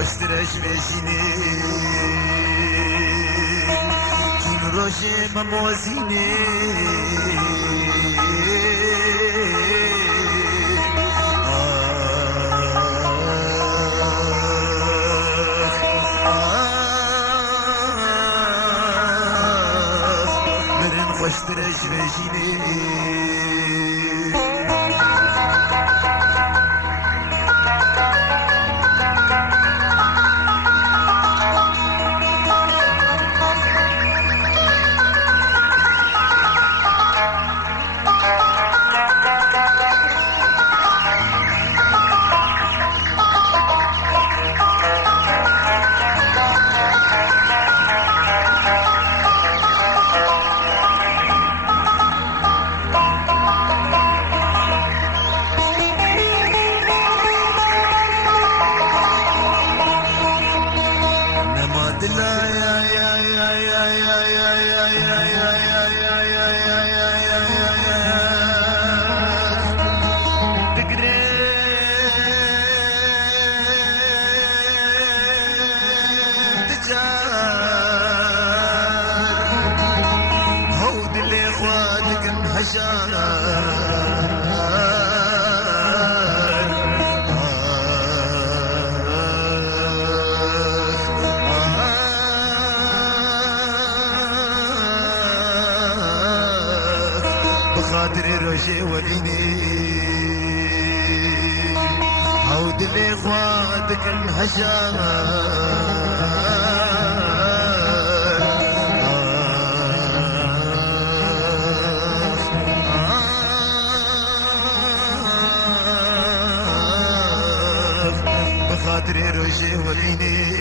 خوشترش بشینه چون روش مموزینه برن خوشترش بشینه بخاطر روجي وليني هود اللي اخواتك انهجر بخاطر روجي وليني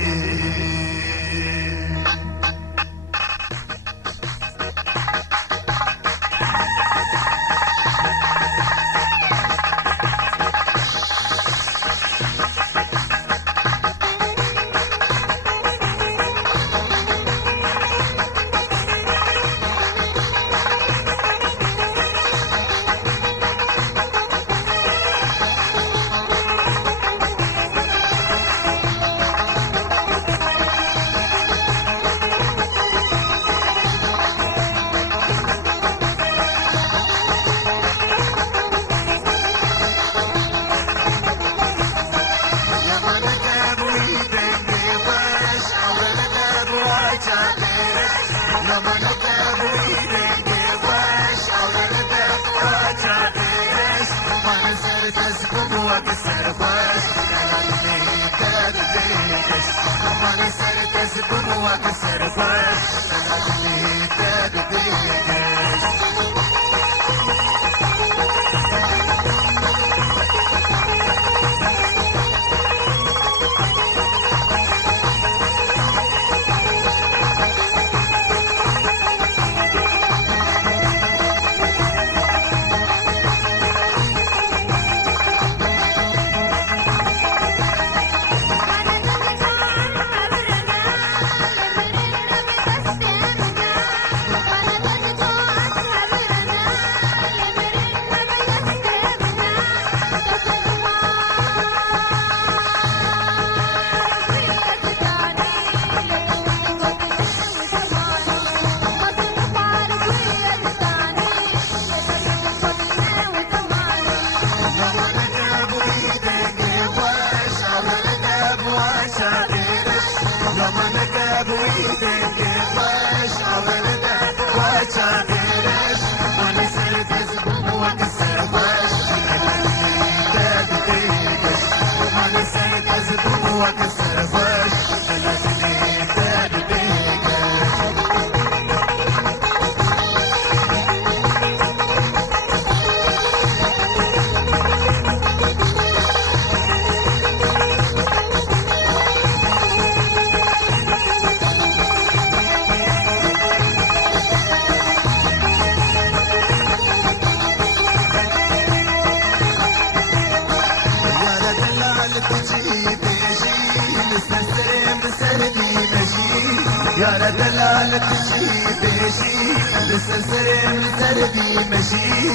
يا دلالة تجي بيشي لسلسلين لسردي مشي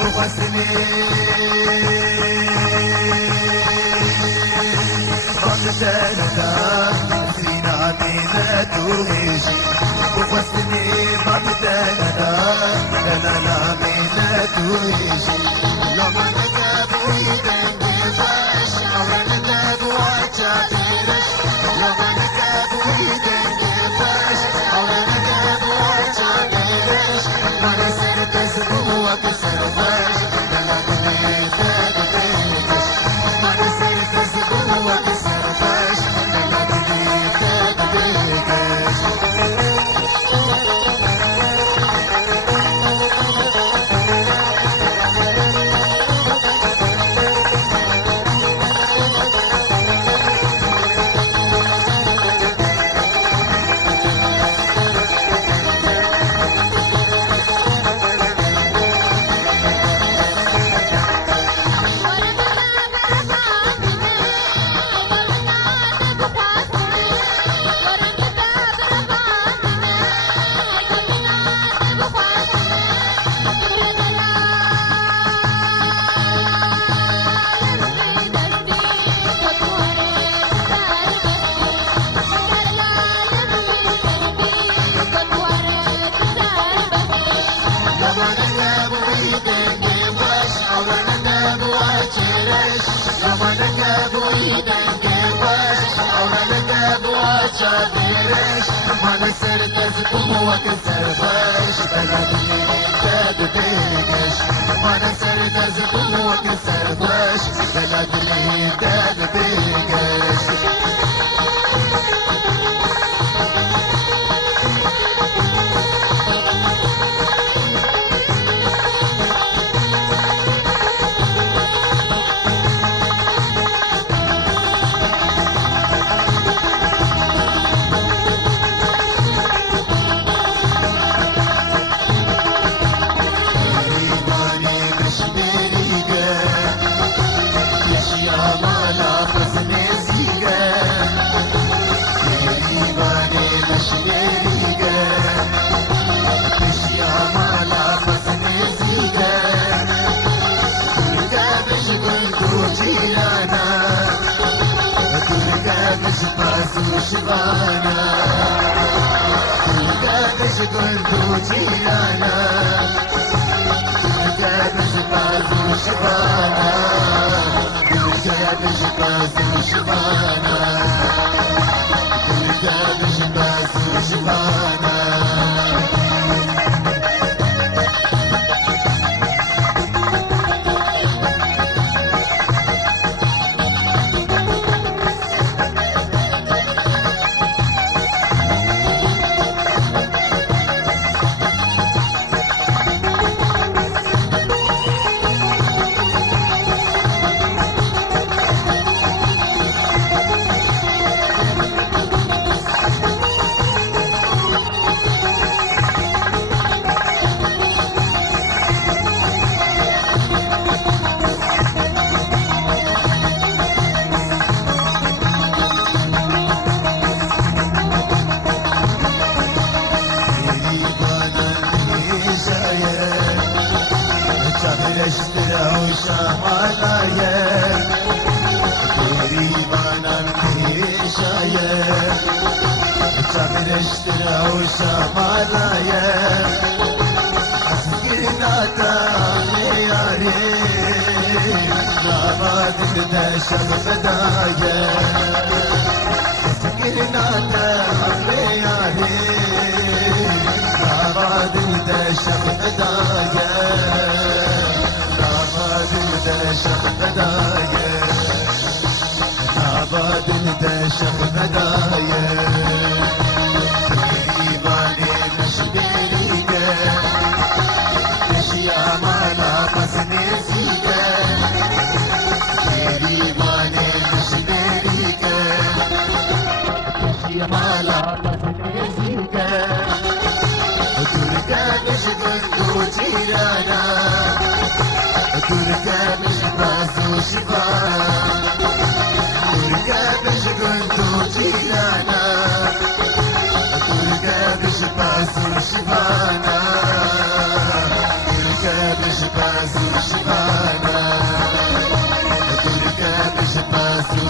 وخسني شردا سينا بينا توغيش وفصلني بابتنا لا لا بينا توغيش لما نكابو يدن باش أولا نكابو عجابيرش لما نكابو يدن باش أولا نكابو عجابيرش ما نسر تزبو وكسر باش لا تبيت تبيتش ما نسر تزبو وكسر باش لا تبيت تبيتش ما نسر تزبو وكسر باش بلدني تدبيقش ما نسر تزبو وكسر باش بلدني تدبيقش شبانا كابش قلبو جيلانا كابش بازو شبانا كابش بازو شبانا كابش بازو شبانا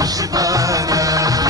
Shibana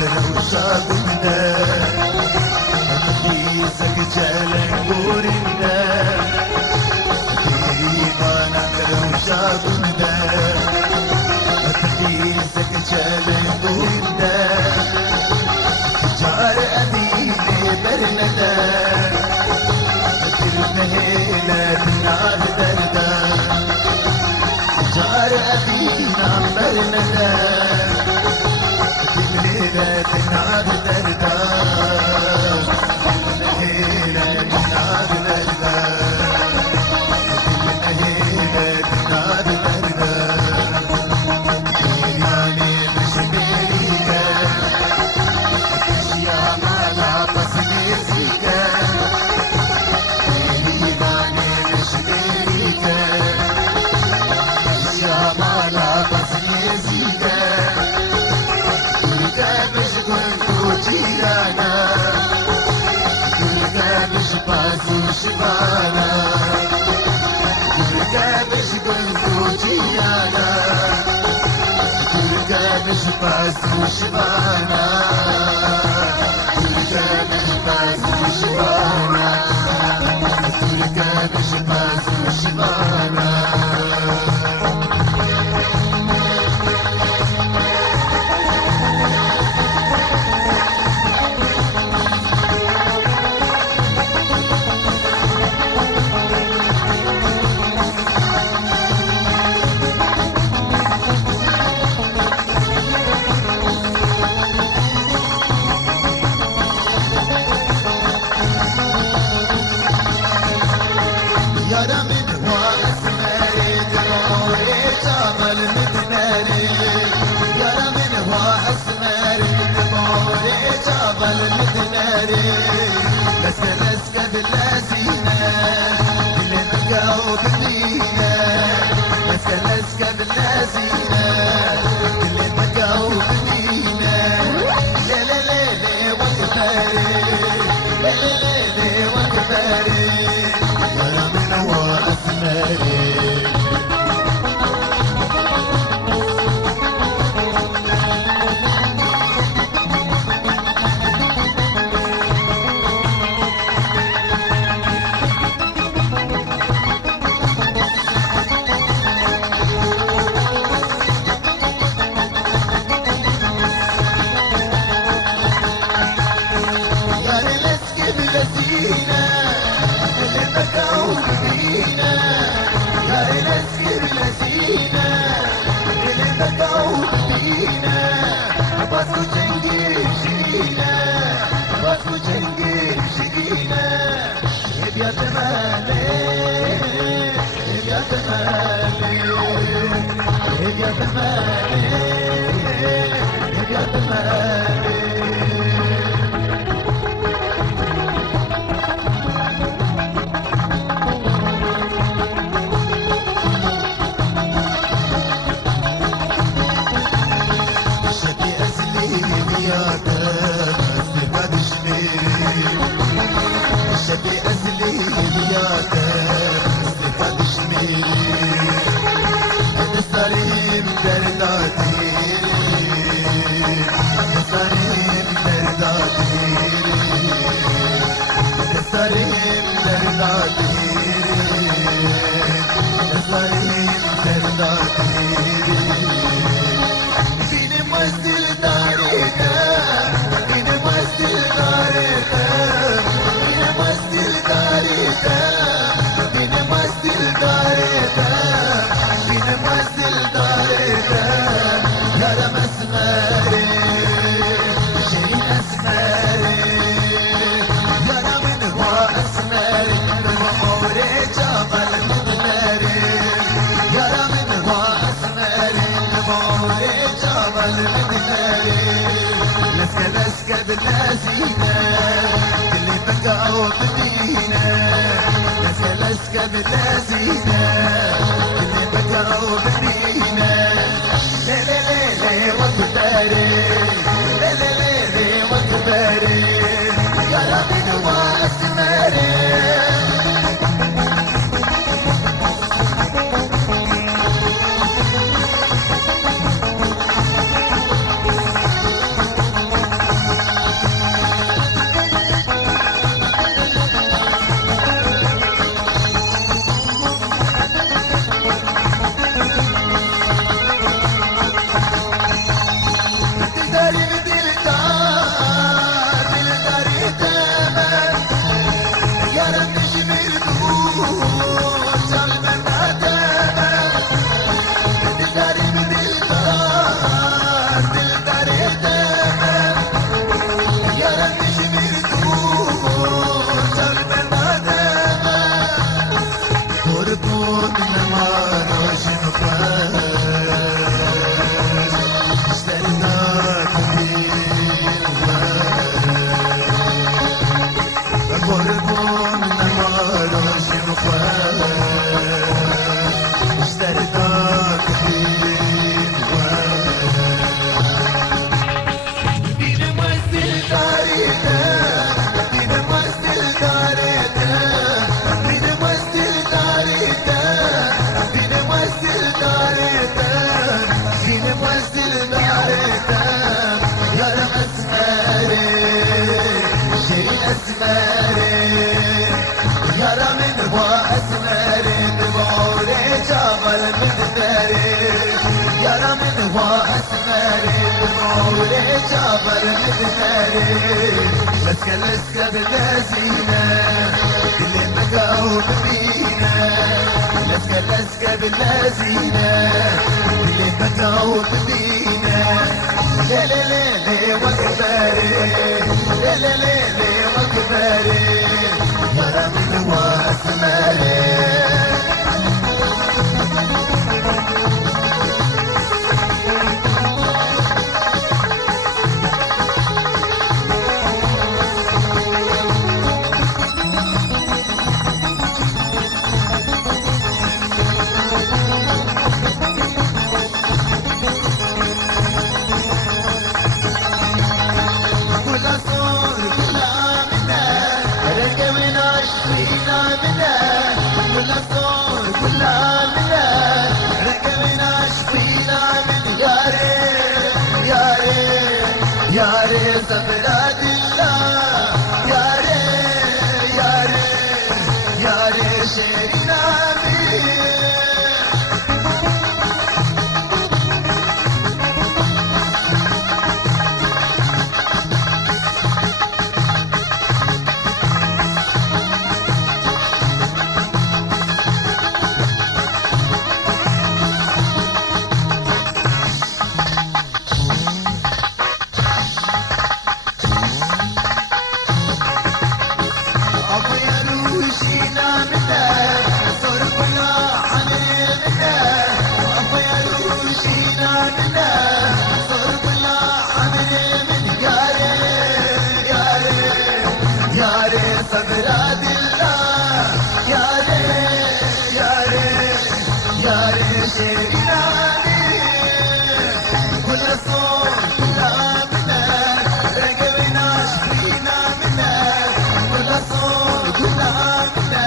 روشا بنده تقديسك جلن بورنده ديوانا روشا بنده تقديسك جلن بورنده جار أديني برنده ترمهينا بنار درده جار أدينا برنده نار دردا نهينا نار دردا نار دردا دنياني مش ميريكا يا مالا بس نسيكا دنياني مش ميريكا يا مالا بس نسيكا Girana, Durga Bishpasu Shivana, Durga Bishgundu Girana, Durga Bishpasu Shivana, Durga Bishpasu Shivana, Durga Bishpasu Shivana. اسمري يارا من هو اسمري ببعوري جبل مدنري يارا من هو اسمري ببعوري جبل مدنري لسكا لسكا باللذينة اللي مقاوم بينا لسكا لسكا باللذينة اللي مقاوم بينا لي لي لي لي وكبري لي لي لي لي وكبري يارا من هو اسمري यारे सबरा दिल्ला यारे यारे यारे शेरी नामी सबरा दिल्ला यारे यारे यारे शेरी नानी गुलसो गुलाबना रंग विनाश पीना मिना गुलसो गुलाबना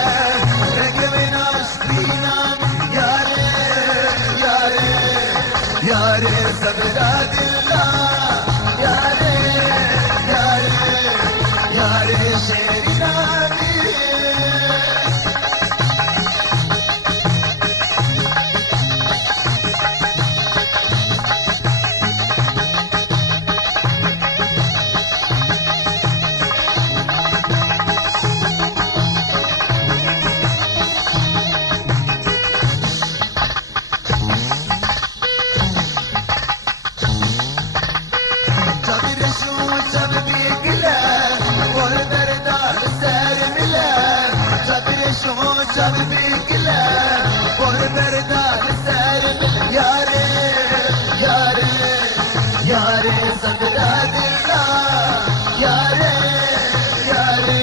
रंग विनाश पीना यारे यारे यारे सबरा दिल्ला यारे यारे यारे शेरी जब भी गिला और दरदार सैर यारे यारे यारे सबरा दिल्ला यारे यारे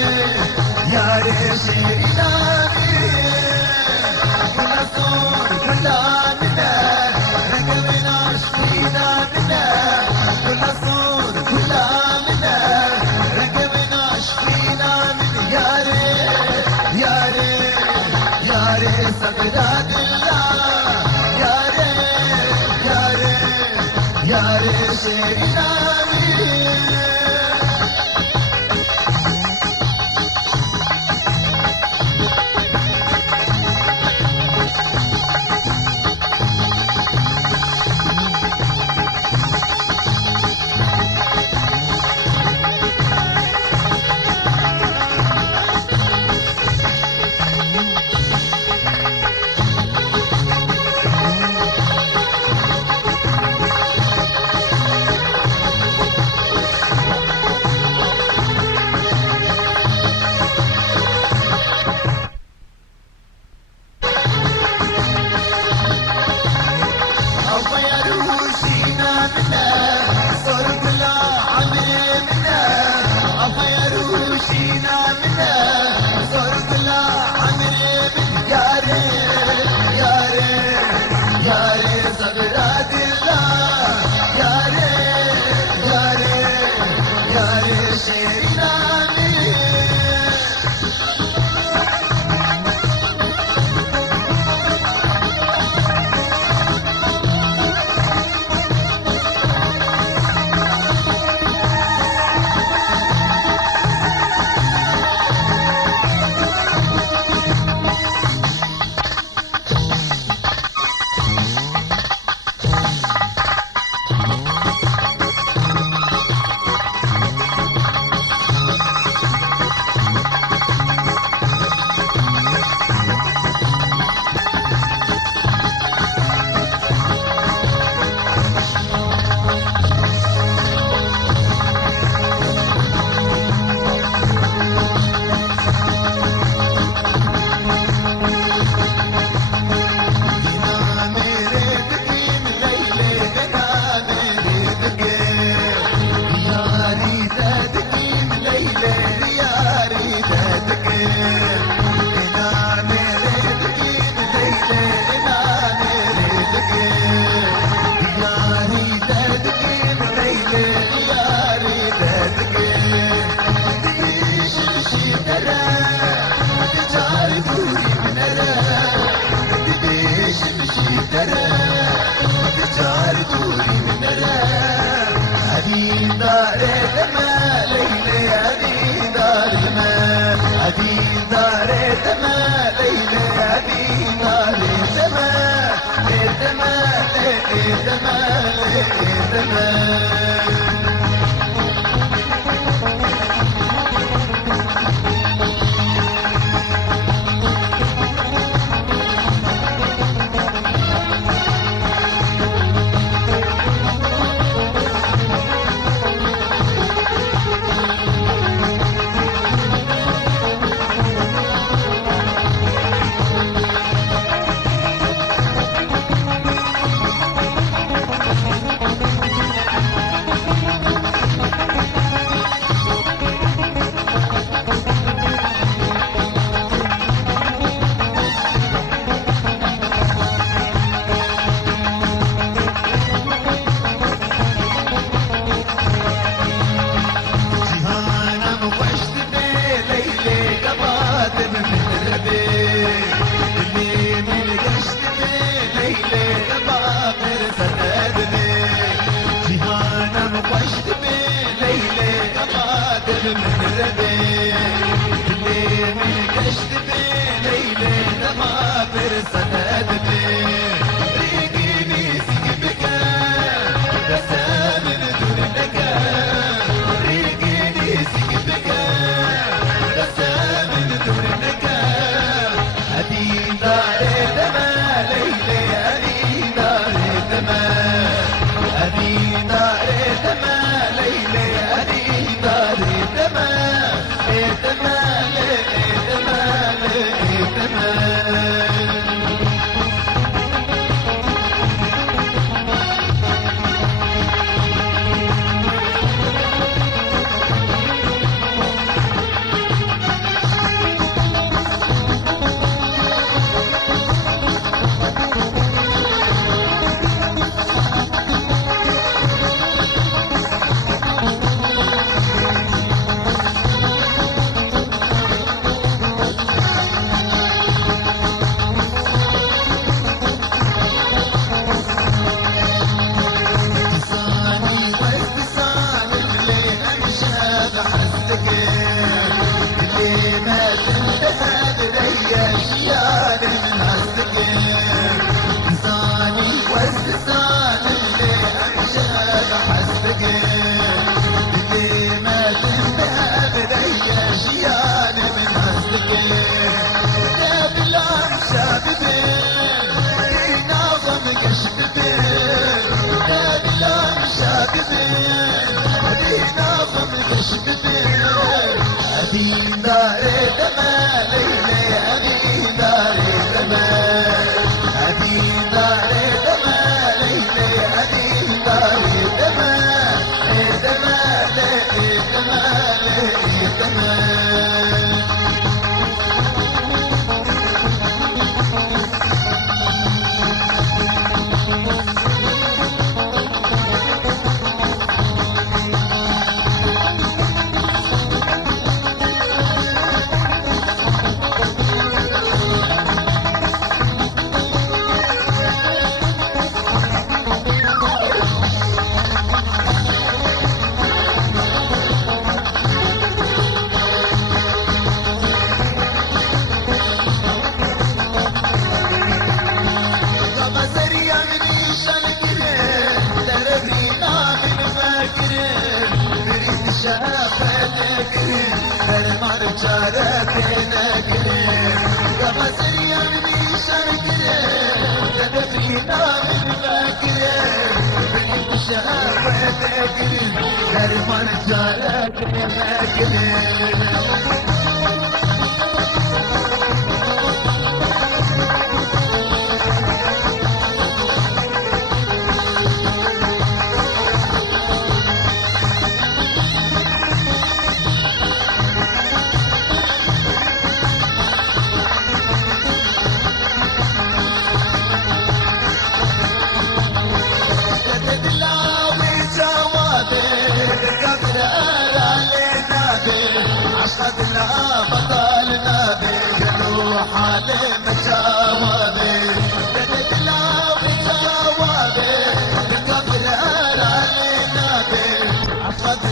यारे शेरी नामी गुलसोर गुलामिना रंग विनाश पीना मिना गुलसोर गुलामिना रंग विनाश पीना मिना यारे यारे यारे सबरा दिल्ला यारे यारे यारे शेरी नामी دار دما ليلى هذه دار دما هذه دار دما ليلى هذه دار دما دما دما دما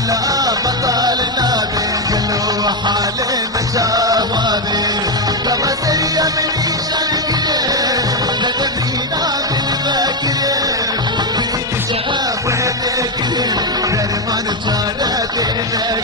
ولا بطل نابي قالوا حالي مشاوابي لما سريع من شرقي ندمينا بالبكر فيك شعب وينك درمان جارتينك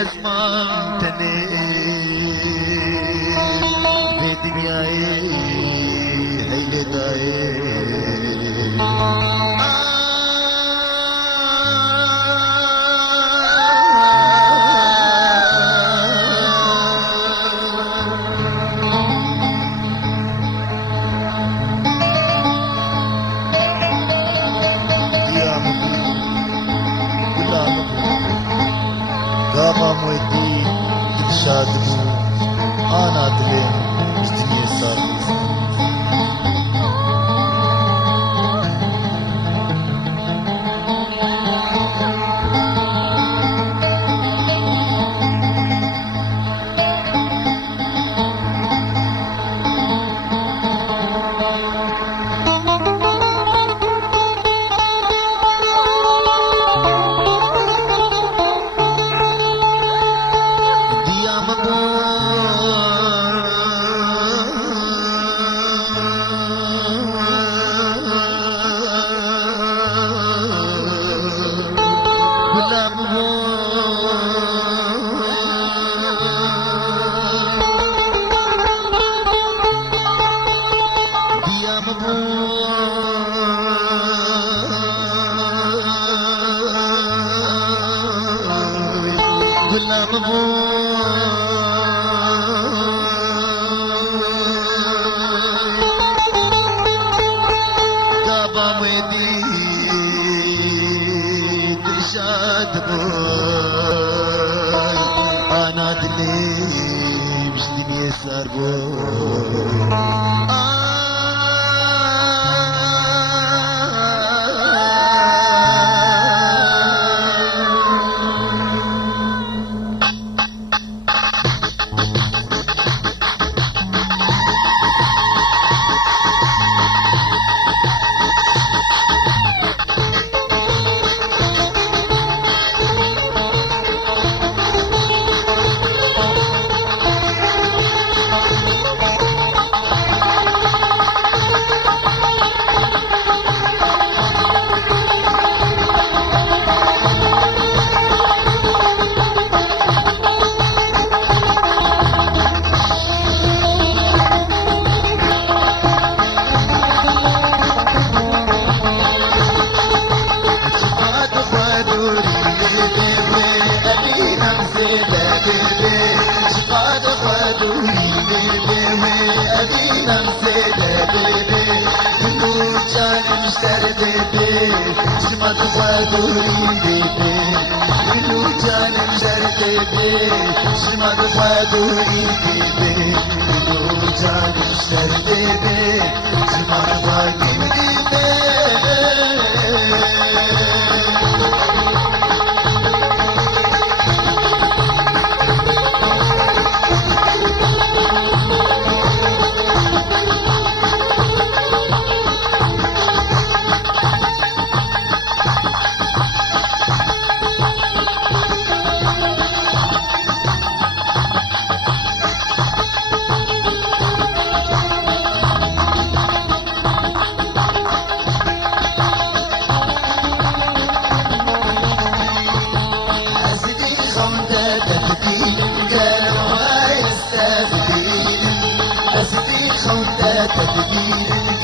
أزمانتني في دنياي هيلتاي غابة مويدي إرشادمو أنا دلين مجتمع صار أنا دلي مش دنيا صار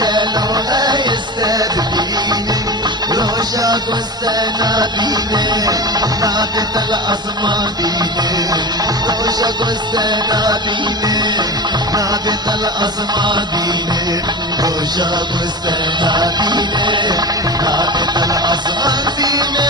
قالوا لا يستبديني روشك واستناديني نادت الأصماديني روشك واستناديني نادت الأصماديني روشك واستناديني نادت الأصماديني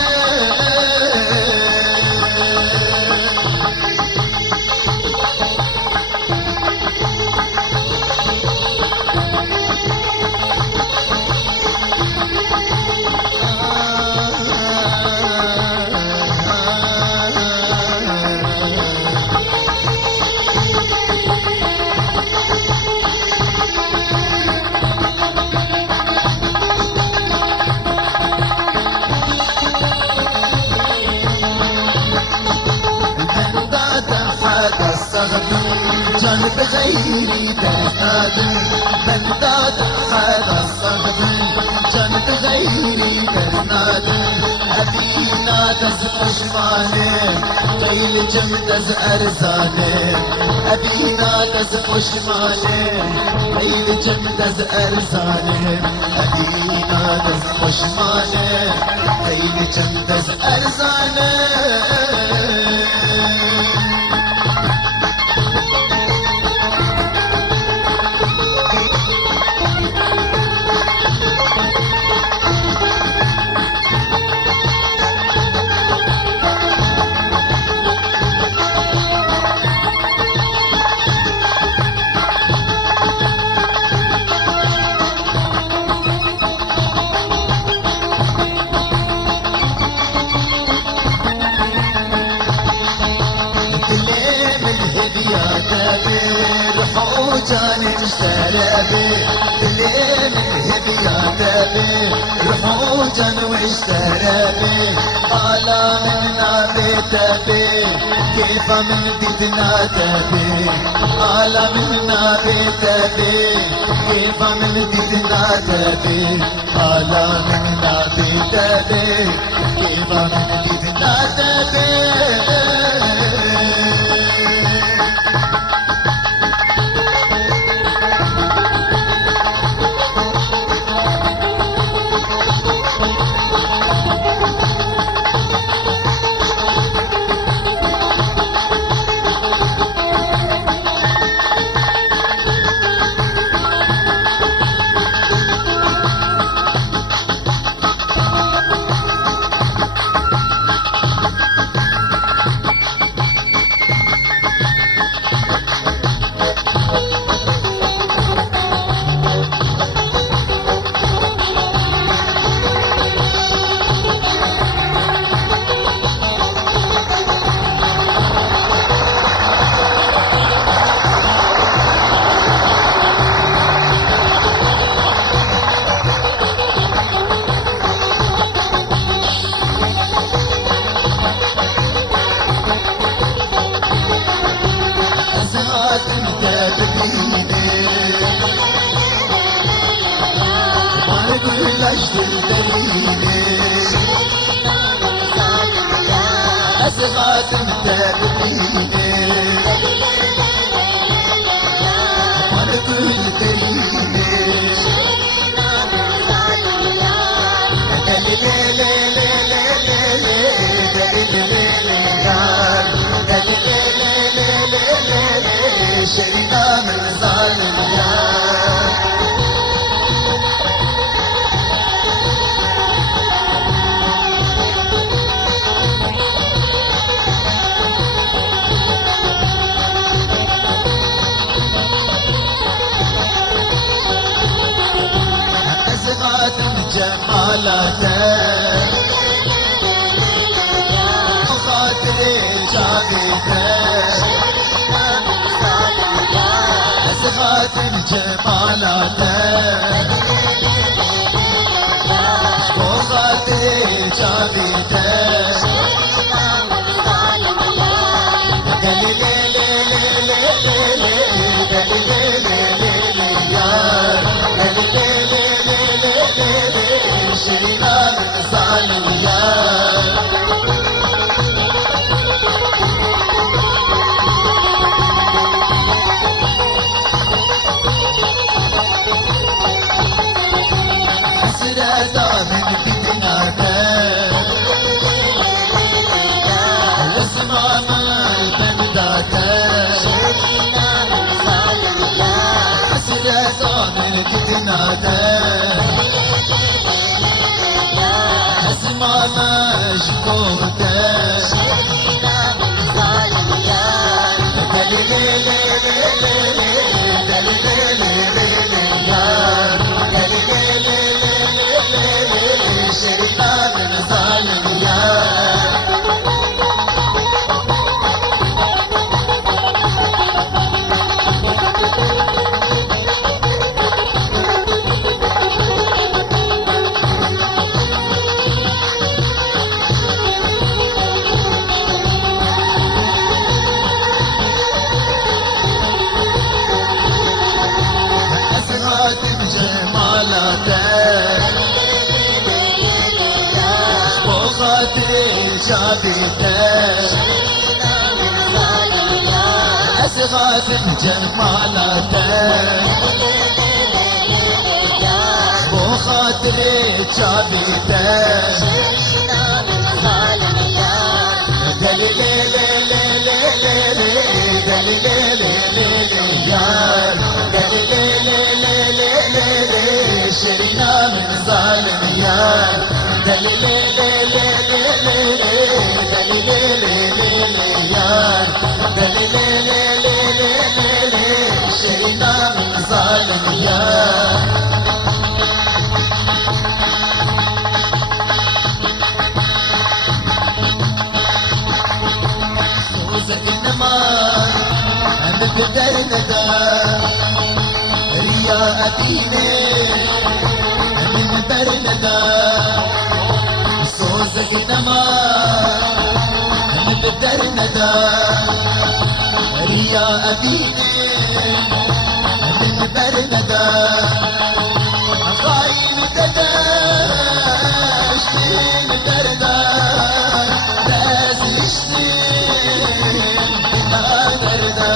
جنب غيري بنادم بنداد هذا الصغد جنب غيري بنادم أبينا دز پشمانه قيل جمدز أرزانه أبينا دز پشمانه قيل جمدز أرزانه أبينا دز پشمانه قيل جمدز أرزانه جاني مشتربي لين هدياتي روحو جان واشتربي على منا بيتبي كيف من ديدنا تبي على منا بيتبي كيف من ديدنا تبي على منا بيتبي كيف من ديدنا تبي أصغات متابعيني ملك الكريم شرنا من ظالم جمالاته خاطر جاويته خاطر جمالاته خاطر جاويته جمالاتك وخاطري جابتك أصغات جمالاتك وخاطري جابتك دلي لي لي لي لي لي لي دلي لي لي لي لي يار دلي لي لي لي لي لي لي شرينا من ظالم يار دلي لي لي لي لي لي لي دلي لي لي لي لي يار دلي لي لي لي لي لي لي شرينا من ظالم يار بقدر ندى رياء ديني من برندى صوزك نما بقدر ندى رياء ديني من برندى خاين كداش من دردا لازشتي بنا دردا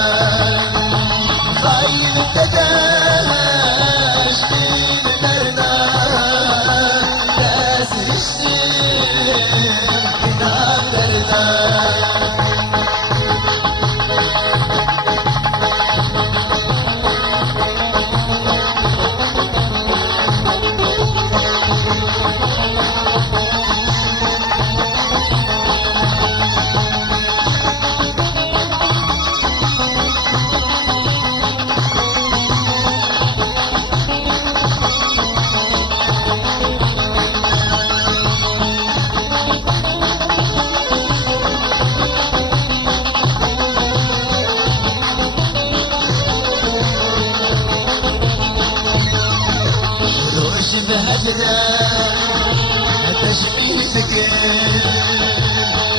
خاين كداش من دردا لازشتي بنا دردا بهجرة تشبيهك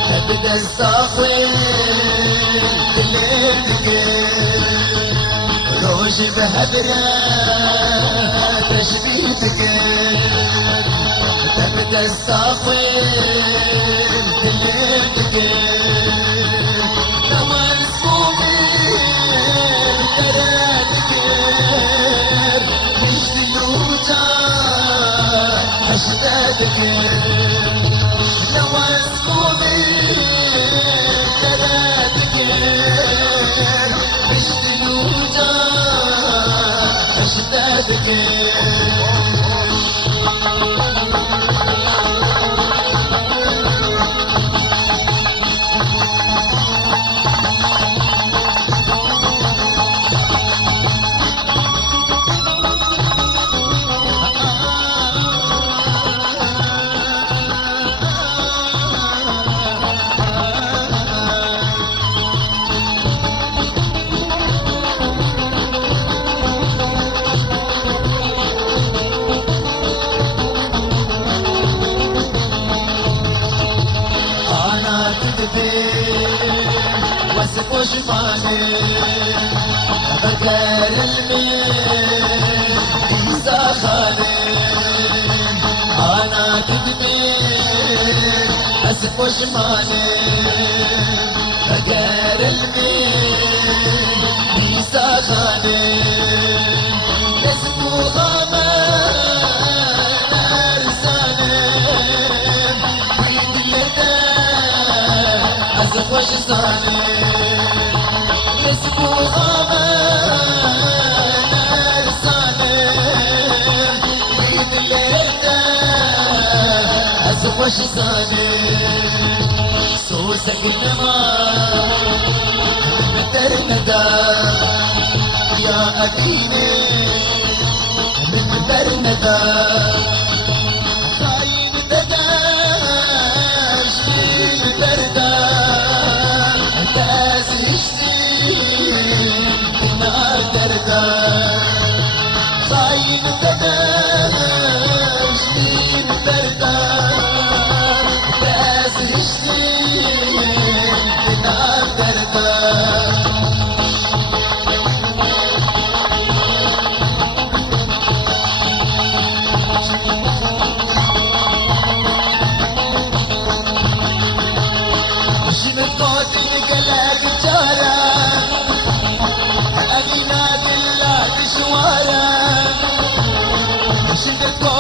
تبدأ الصافي تليتك روج بهجرة تشبيهك تبدأ الصافي تليتك لما نسومي كراتك أشتادك لو أسكوبي كراتك بشتلوجا أشتادك واسف شمالي بكر المين عيسى خالي انا كدبي اسف شمالي بكر المين عيسى خالي اسمه غامان ارسالي بيد اللي اسف وشصاني اسمه غامان ارسالي بيد اللي اسف وشصاني سوسك النمار بدر ندى يا أديني من بدر ندى خاين دداش من دردا تازشتي بنا دردا خاين دداش من دردا تازشتي بنا دردا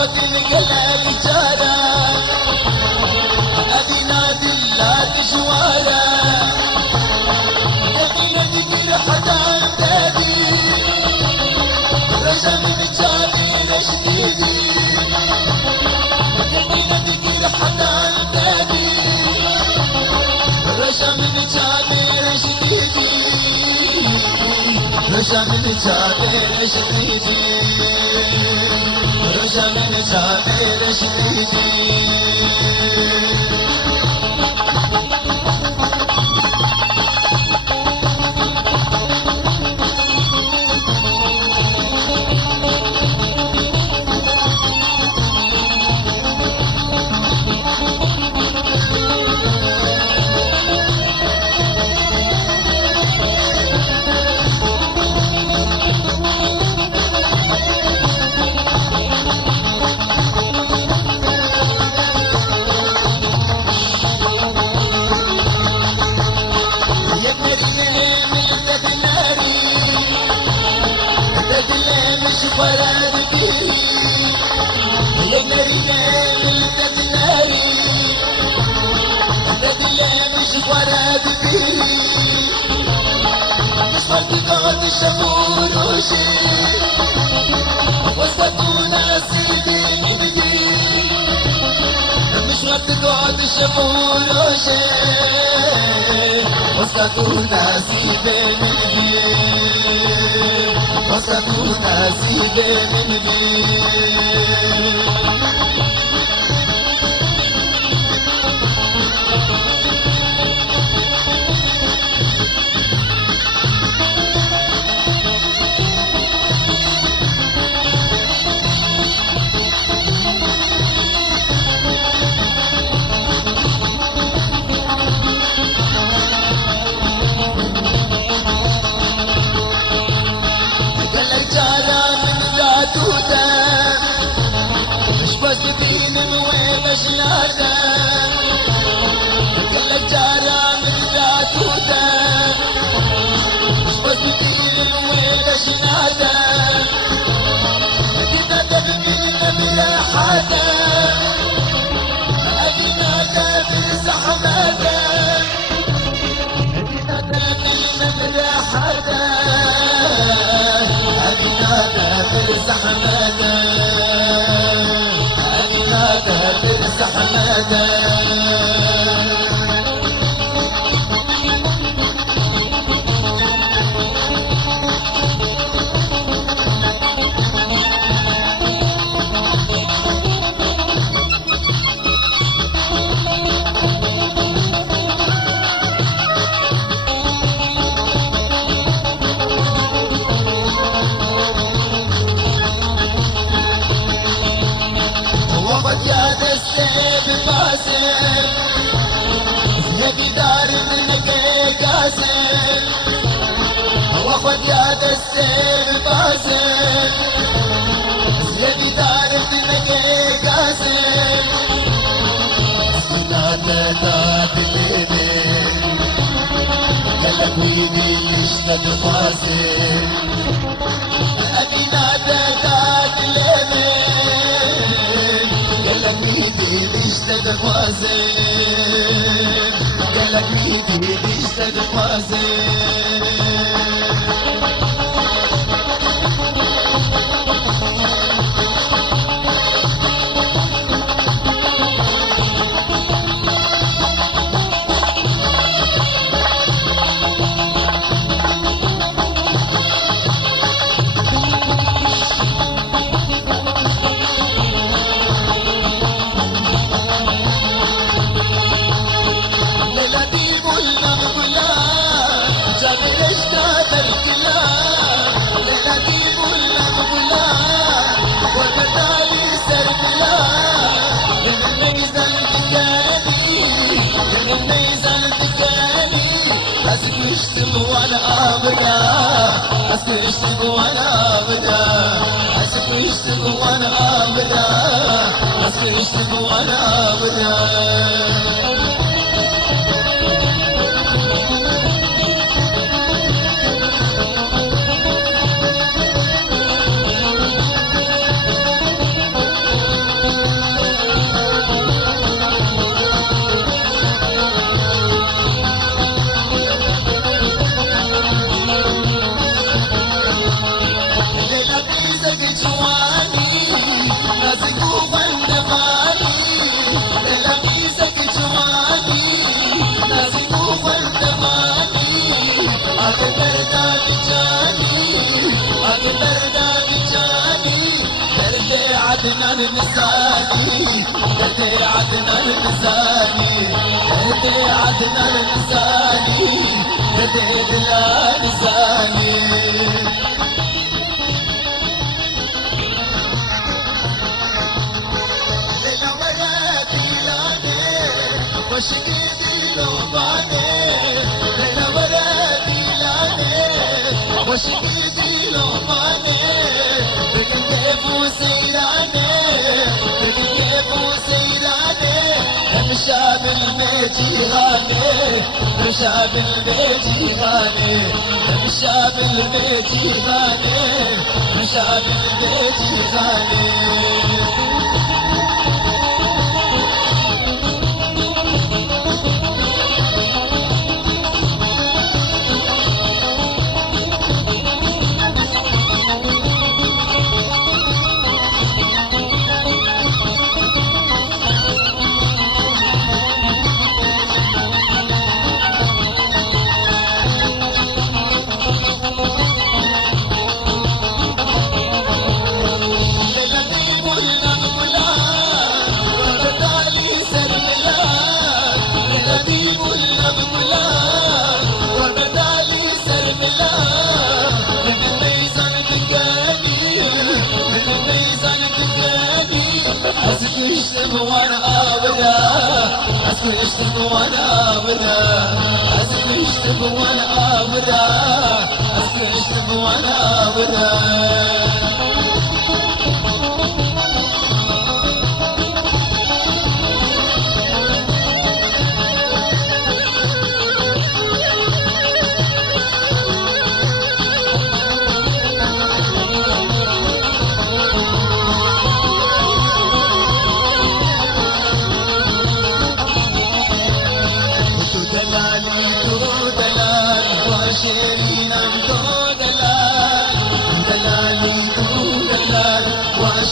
صوت القلق جارة أبي نادي لا تجوارة يبينا ذكر حدا امدادي رجا من جابر جديدي يبينا ذكر حدا امدادي رجا من جابر جديدي رجا من جابر جديدي رجا من جابر جديدي عدنان نساني هدي عدنان نساني هدي عدنان نساني هدي دلا نساني وشكي دلو باني ليلة ورادي لاني وشكي دلو باني بقل كيفو سيراني بقل كيفو سيراني امشى بالبيجي غاني امشى بالبيجي غاني امشى بالبيجي غاني امشى بالبيجي غاني أسكشتم وانا آبدا أسكشتم وانا آبدا أسكشتم وانا آبدا أسكشتم وانا آبدا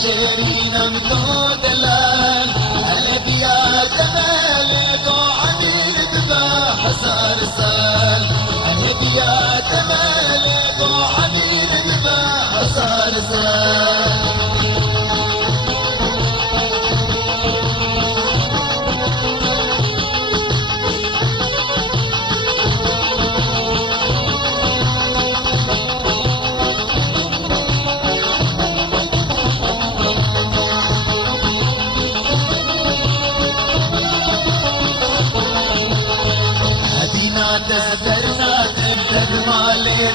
شيرين تو دلال قلب يا جمالك وعمير ذبح صار سال قلب يا جمالك وعمير ذبح صار سال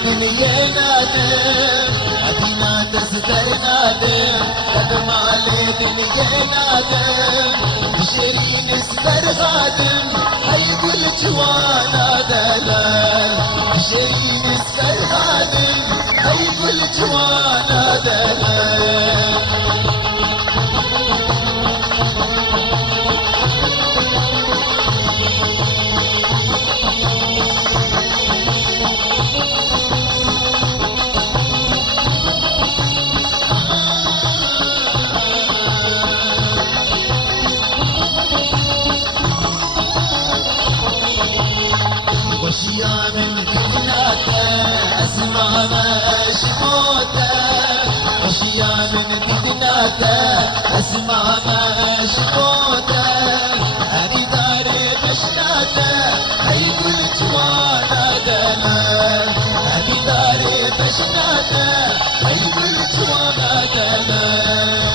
دنيا نادم أدينا تزدر نادم قدم علي دنيا نادم شيرين اسكر غادم هاي كل جوانا دلال شيرين اسكر غادم هاي كل جوانا دلال وشيا من كدناته اسمع مشموته وشيا من كدناته اسمع مشموته هذه داري بشناته هي كل جوانا دلال هذه داري بشناته هي كل جوانا دلال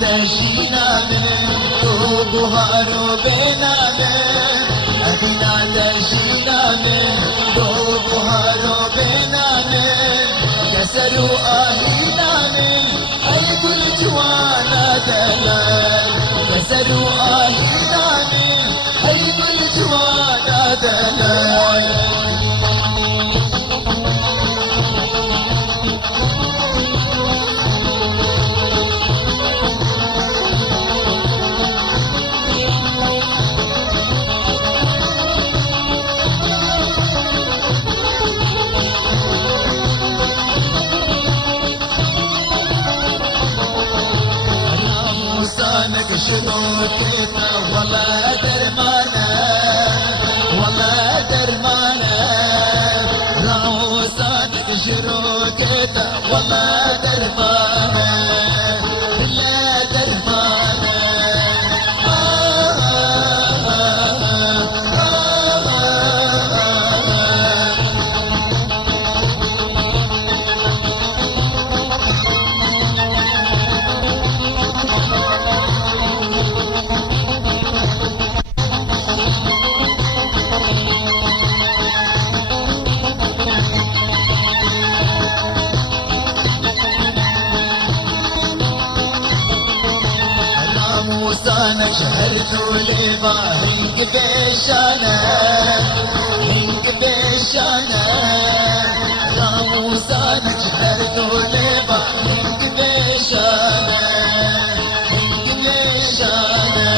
تشينا من بهارو بينا من أدينا تشينا من بهارو بينا من كسروا أهلنا من أي كل جوانا دلال كسروا أهلنا من أي كل جوانا دلال شهرت ولبا هنق بشانه هنق بشانه راموسان شهرت ولبا هنق بشانه هنق بشانه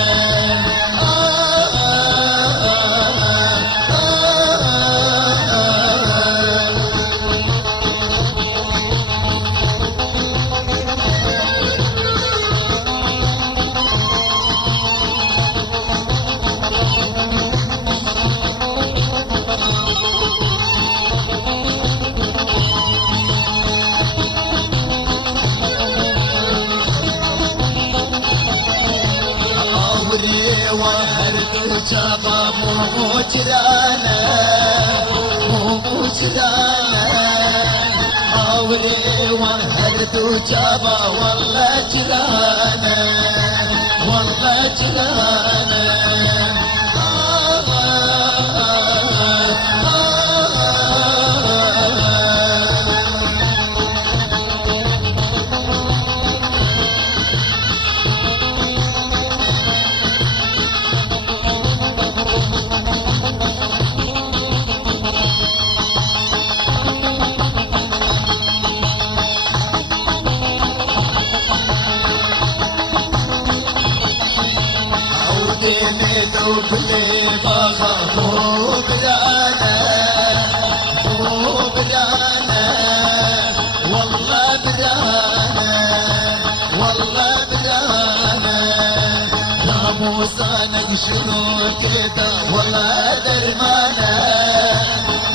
جابا مو جرانا مو جرانا اوري وهرتو جابا والله جرانا والله جرانا وبلي بابا مو برانا مو برانا والله برانا والله برانا ناموسانك شنو كده والله درمانا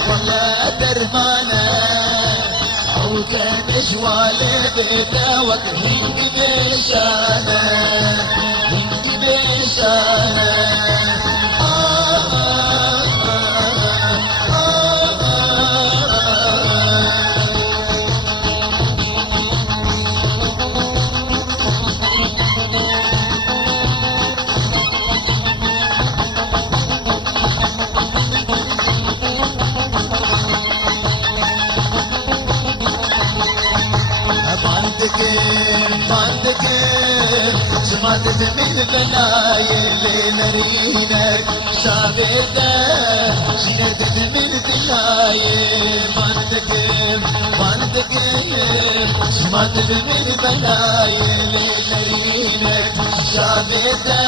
والله درمانا او كان جوالي بداوك هنق بشانا هنق بشانا جمعت من بلايل نرينك شابيده شنتت من بلايل بانتك جمعت من بلايل نرينك شابيده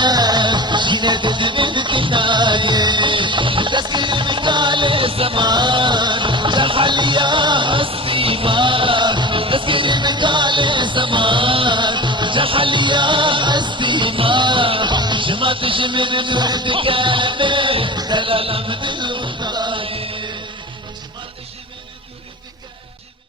شنتت من بلايل تذكر بقال زمان جحل يا السيمان تذكر بقال زمان جحل يا السيما شمت شمن نود كامل دلالم